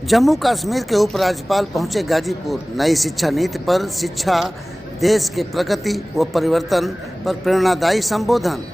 जम्मू कश्मीर के उपराज्यपाल पहुंचे गाजीपुर। नई शिक्षा नीति पर शिक्षा देश के प्रगति व परिवर्तन पर प्रेरणादायी संबोधन।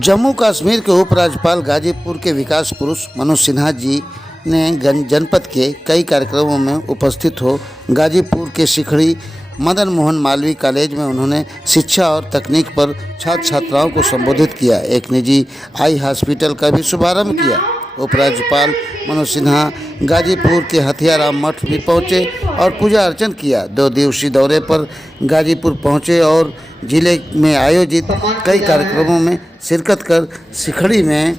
जम्मू कश्मीर के उपराज्यपाल गाजीपुर के विकास पुरुष मनोज सिन्हा जी ने जनपद के कई कार्यक्रमों में उपस्थित हो गाजीपुर के शिखड़ी मदन मोहन मालवीय कॉलेज में उन्होंने शिक्षा और तकनीक पर छात्र छात्राओं को संबोधित किया। एक निजी आई हॉस्पिटल का भी शुभारंभ किया। उपराज्यपाल मनोज सिन्हा गाजीपुर के हथियाराम मठ भी पहुंचे और पूजा अर्चन किया। 2 दिवसीय दौरे पर गाजीपुर पहुंचे और जिले में आयोजित कई कार्यक्रमों में शिरकत कर शिखड़ी में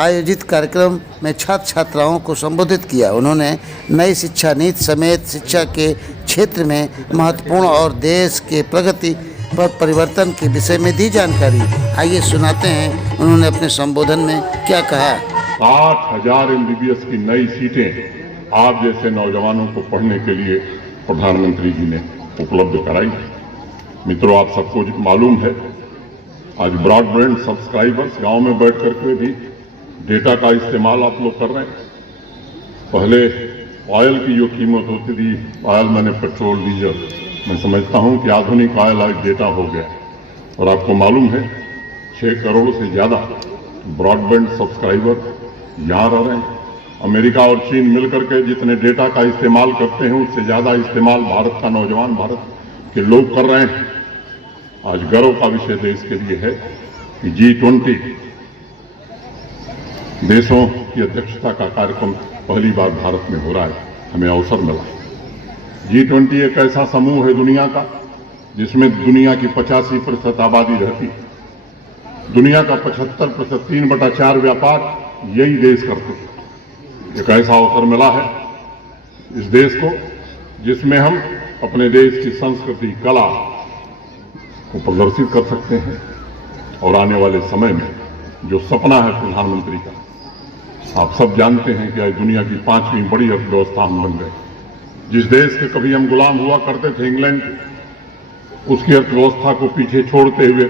आयोजित कार्यक्रम में छात्र छात्राओं को संबोधित किया। उन्होंने नई शिक्षा नीति समेत शिक्षा के क्षेत्र में महत्वपूर्ण और देश के प्रगति पर परिवर्तन के विषय में दी जानकारी। आइए सुनाते हैं उन्होंने अपने संबोधन में क्या कहा। 60,000 MBBS की नई सीटें आप जैसे नौजवानों को पढ़ने के लिए प्रधानमंत्री जी ने उपलब्ध कराई। मित्रों, आप सबको मालूम है आज ब्रॉडबैंड सब्सक्राइबर्स गांव में बैठ करके भी डेटा का इस्तेमाल आप लोग कर रहे हैं। पहले ऑयल की जो कीमत होती थी, ऑयल मैंने पेट्रोल डीजल, मैं समझता हूं कि आधुनिक ऑयल आज डेटा हो गया। और आपको मालूम है 6 करोड़ से ज़्यादा ब्रॉडबैंड सब्सक्राइबर यहाँ रह रहे हैं। अमेरिका और चीन मिलकर के जितने डेटा का इस्तेमाल करते हैं उससे ज़्यादा इस्तेमाल भारत का नौजवान, भारत के लोग कर रहे हैं। आज गर्व का विषय देश के लिए है कि G20 देशों की अध्यक्षता का कार्यक्रम पहली बार भारत में हो रहा है। हमें अवसर मिला। G20 एक ऐसा समूह है दुनिया का जिसमें दुनिया की 85% आबादी रहती है। दुनिया का 75% 3/4 व्यापार यही देश करते हैं। एक ऐसा अवसर मिला है इस देश को जिसमें हम अपने देश की संस्कृति, कला को प्रदर्शित कर सकते हैं। और आने वाले समय में जो सपना है प्रधानमंत्री का, आप सब जानते हैं कि आज दुनिया की 5वीं बड़ी अर्थव्यवस्था हम बन गए। जिस देश के कभी हम गुलाम हुआ करते थे, इंग्लैंड, उसकी अर्थव्यवस्था को पीछे छोड़ते हुए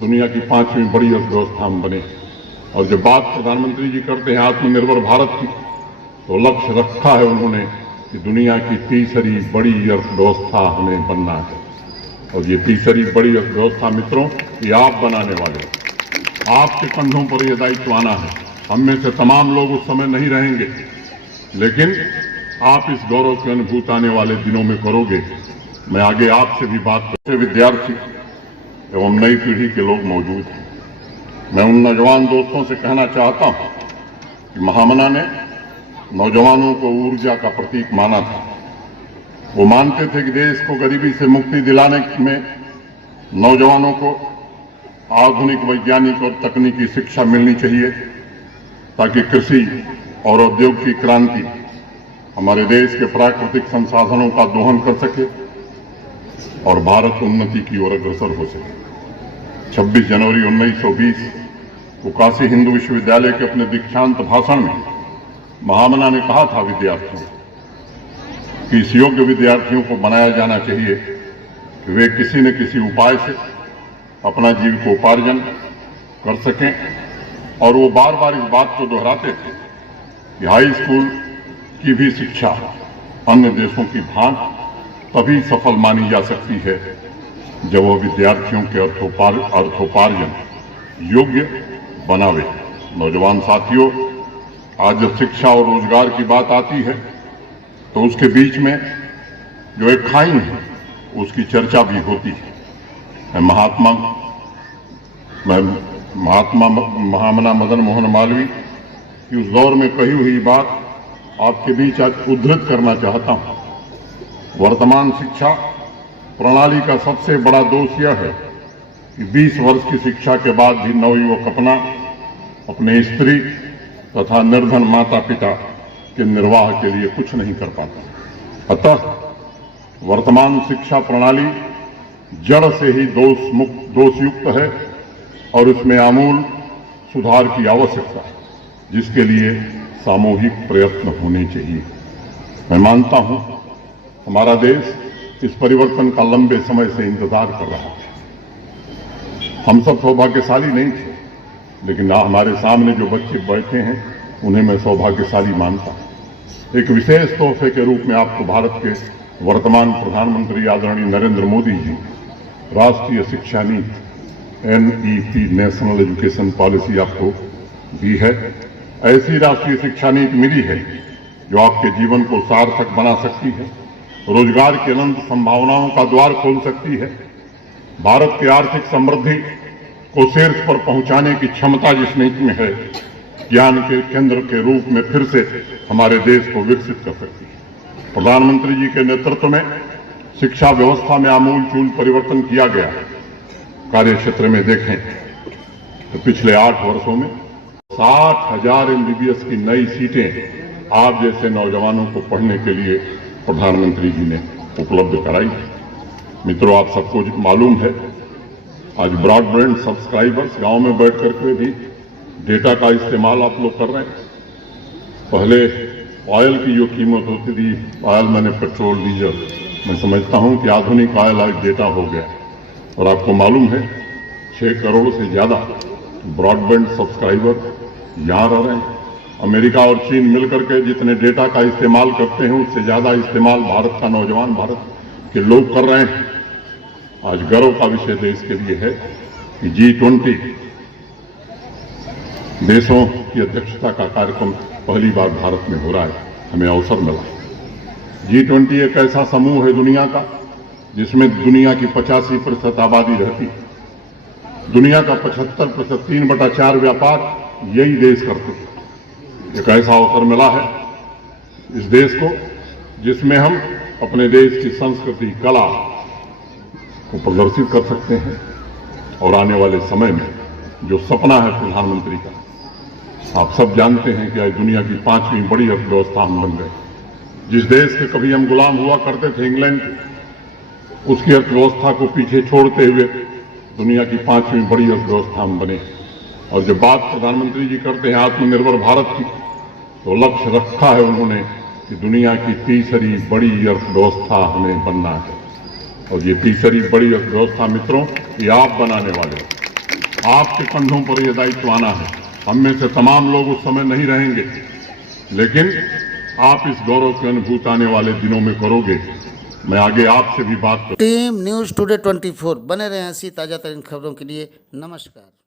दुनिया की 5वीं बड़ी अर्थव्यवस्था हम बने। और जब बात प्रधानमंत्री जी करते हैं आत्मनिर्भर भारत की, तो लक्ष्य रखा है उन्होंने कि दुनिया की तीसरी बड़ी अर्थव्यवस्था हमें बनना है। और ये तीसरी बड़ी अर्थव्यवस्था मित्रों, ये आप बनाने वाले हैं। आपके कंधों पर यह दायित्व आना है। हम में से तमाम लोग उस समय नहीं रहेंगे, लेकिन आप इस गौरव की अनुभूति आने वाले दिनों में करोगे। मैं आगे आपसे भी बात करते, विद्यार्थी एवं नई पीढ़ी के लोग मौजूद हैं। मैं उन नौजवान दोस्तों से कहना चाहता हूं कि महामना ने नौजवानों को ऊर्जा का प्रतीक माना था। वो मानते थे कि देश को गरीबी से मुक्ति दिलाने में नौजवानों को आधुनिक वैज्ञानिक और तकनीकी शिक्षा मिलनी चाहिए ताकि कृषि और औद्योगिक क्रांति हमारे देश के प्राकृतिक संसाधनों का दोहन कर सके और भारत उन्नति की ओर अग्रसर हो सके। 26 जनवरी 1920 को काशी हिंदू विश्वविद्यालय के अपने दीक्षांत भाषण में महामना ने कहा था विद्यार्थियों कि इस योग्य विद्यार्थियों को बनाया जाना चाहिए कि वे किसी न किसी उपाय से अपना जीविकोपार्जन कर सकें। और वो बार बार इस बात को दोहराते थे कि हाई स्कूल की भी शिक्षा अन्य देशों की भांति तभी सफल मानी जा सकती है जब वह विद्यार्थियों के अर्थोपार्जन योग्य बनावे। नौजवान साथियों, आज जब शिक्षा और रोजगार की बात आती है तो उसके बीच में जो एक खाई है उसकी चर्चा भी होती है। महामना मदन मोहन मालवीय की उस दौर में कही हुई बात आपके बीच आज उद्धृत करना चाहता हूं। वर्तमान शिक्षा प्रणाली का सबसे बड़ा दोष यह है कि 20 वर्ष की शिक्षा के बाद भी नवयुवक अपने स्त्री तथा निर्धन माता पिता के निर्वाह के लिए कुछ नहीं कर पाता। अतः वर्तमान शिक्षा प्रणाली जड़ से ही दोषयुक्त है और उसमें आमूल सुधार की आवश्यकता है, जिसके लिए सामूहिक प्रयत्न होने चाहिए। मैं मानता हूं हमारा देश इस परिवर्तन का लंबे समय से इंतजार कर रहा है। हम सब सौभाग्यशाली नहीं थे लेकिन हमारे सामने जो बच्चे बैठे हैं उन्हें मैं सौभाग्यशाली मानता हूँ। एक विशेष तोहफे के रूप में आपको भारत के वर्तमान प्रधानमंत्री आदरणीय नरेंद्र मोदी जी राष्ट्रीय शिक्षा नीति NEP नेशनल एजुकेशन पॉलिसी आपको दी है। ऐसी राष्ट्रीय शिक्षा नीति मिली है जो आपके जीवन को सार्थक बना सकती है, रोजगार की अनंत संभावनाओं का द्वार खोल सकती है, भारत की आर्थिक समृद्धि को शीर्ष पर पहुंचाने की क्षमता जिस नीति में है, ज्ञान के केंद्र के रूप में फिर से हमारे देश को विकसित कर सकती है। प्रधानमंत्री जी के नेतृत्व में शिक्षा व्यवस्था में आमूलचूल परिवर्तन किया गया है। कार्य क्षेत्र में देखें तो पिछले 8 वर्षों में 60,000 MBBS की नई सीटें आप जैसे नौजवानों को पढ़ने के लिए प्रधानमंत्री जी ने उपलब्ध कराई। मित्रों, आप सबको मालूम है आज ब्रॉडबैंड सब्सक्राइबर्स गांव में बैठ करके भी डेटा का इस्तेमाल आप लोग कर रहे हैं। पहले ऑयल की जो कीमत होती थी, ऑयल मैंने पेट्रोल डीजल, मैं समझता हूं कि आधुनिक ऑयल आज डेटा हो गया। और आपको मालूम है 6 करोड़ से ज्यादा ब्रॉडबैंड सब्सक्राइबर यहां रह रहे हैं। अमेरिका और चीन मिलकर के जितने डेटा का इस्तेमाल करते हैं उससे ज्यादा इस्तेमाल भारत का नौजवान, भारत के लोग कर रहे हैं। आज गर्व का विषय देश के लिए है कि G20 देशों की अध्यक्षता का कार्यक्रम पहली बार भारत में हो रहा है। हमें अवसर मिला। G20 एक ऐसा समूह है दुनिया का जिसमें दुनिया की 85% आबादी रहती है। दुनिया का 75% 3/4 व्यापार यही देश करते हैं। एक ऐसा अवसर मिला है इस देश को जिसमें हम अपने देश की संस्कृति, कला को प्रदर्शित कर सकते हैं। और आने वाले समय में जो सपना है प्रधानमंत्री का, आप सब जानते हैं कि आज दुनिया की 5वीं बड़ी अर्थव्यवस्था हम बन गए। जिस देश के कभी हम गुलाम हुआ करते थे, इंग्लैंड, उसकी अर्थव्यवस्था को पीछे छोड़ते हुए दुनिया की 5वीं बड़ी अर्थव्यवस्था हम बने। और जब बात प्रधानमंत्री जी करते हैं आत्मनिर्भर भारत की, तो लक्ष्य रखा है उन्होंने कि दुनिया की तीसरी बड़ी अर्थव्यवस्था हमें बनना है। और ये तीसरी बड़ी अर्थव्यवस्था मित्रों, ये आप बनाने वाले हो। आपके कंधों पर यह दायित्व आना है। हम में से तमाम लोग उस समय नहीं रहेंगे, लेकिन आप इस गौरव की अनुभूति आने वाले दिनों में करोगे। मैं आगे आपसे भी बात टीम न्यूज़ टुडे 24 बने रहे ऐसी ताज़ा तरीन खबरों के लिए। नमस्कार।